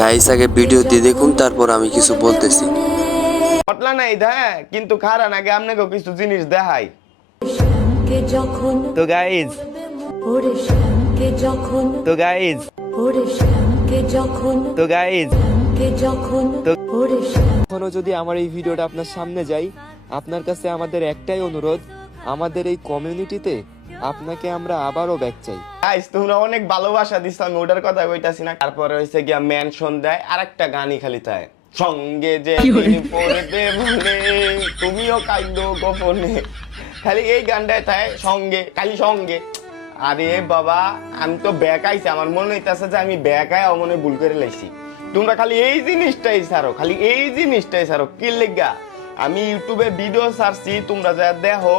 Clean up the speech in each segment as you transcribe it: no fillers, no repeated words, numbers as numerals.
Guys আগে ভিডিওটি দেখুন তারপর আমি কিছু বলতেছি। পটলা নাই দেয় কিন্তু খারান আগে আপনাকে কিছু জিনিস দেখাই। তো গাইজ তো গাইজ তো গাইজ এখনো যদি আমার এই ভিডিওটা আপনার সামনে যাই, আপনার কাছে আমাদের একটাই অনুরোধ, আমাদের এই কমিউনিটিতে আপনাকে আমরা আবারও ব্যাক চাই। গাইজ তোমরা অনেক ভালোবাসা দিচ্ছ, আমি ওটার কথা কইতাছি না। তারপরে হইছে গিয়া মেনশন দেয় আরেকটা গানই খালি তাই সঙ্গে যে পড়বে বলে তুমিও কাইদো গোপনে, খালি এই গানটাই তাই সঙ্গে খালি সঙ্গে। আরে বাবা আমি তো ব্যাক আইছি, আমার মনে হইতাছে যে আমি ব্যাক আয় মনে ভুল করে লাইছি। তোমরা খালি এই জিনিসটাই ছাড়ো, খালি এই জিনিসটাই ছাড়ো। কি লেগা আমি ইউটিউবে ভিডিও ছাড়ছি তোমরা যা দেখো,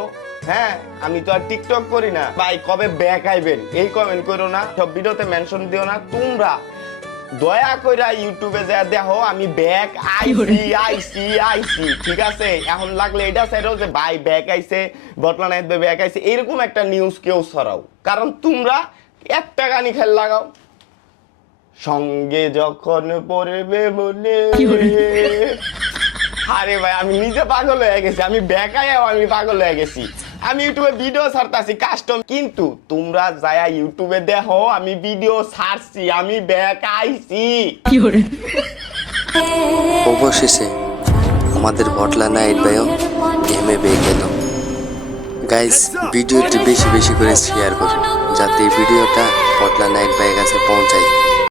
হ্যাঁ আমি তো আর টিকটক করি না। ভাই কবে ব্যাক আইবেন এই কমেন্ট করো না, সব ভিডিওতে মেনশন দিও না। তোমরা দয়া কইরা ইউটিউবে যা দেখো আমি ব্যাক আইছি, ঠিক আছে? এখন লাগলে এটা চাইরো যে ভাই ব্যাক আইছে, বটলা নাইট ব্যাক আইছে, এরকম একটা নিউজ কেউ ছড়াও। কারণ তোমরা একটা গানই খেল লাগাও, সঙ্গে যখন পড়বে বলে। আরে ভাই আমি নিজে পাগল হয়ে গেছি, আমি বেকায়ও আমি পাগল হয়ে গেছি। আমি ইউটিউবে ভিডিও ছাড়তাছি কাস্টম, কিন্তু তোমরা যায়া ইউটিউবে দেখো আমি ভিডিও ছাড়ছি, আমি বেকাইছি। অবশেষে আমাদের বটলা নাইট ভাইও গেমে বেয়ে গেল। গাইস ভিডিওটি বেশি বেশি করে শেয়ার করুন যাতে এই ভিডিওটা বটলা নাইট ভাইয়ের কাছে পৌঁছায়।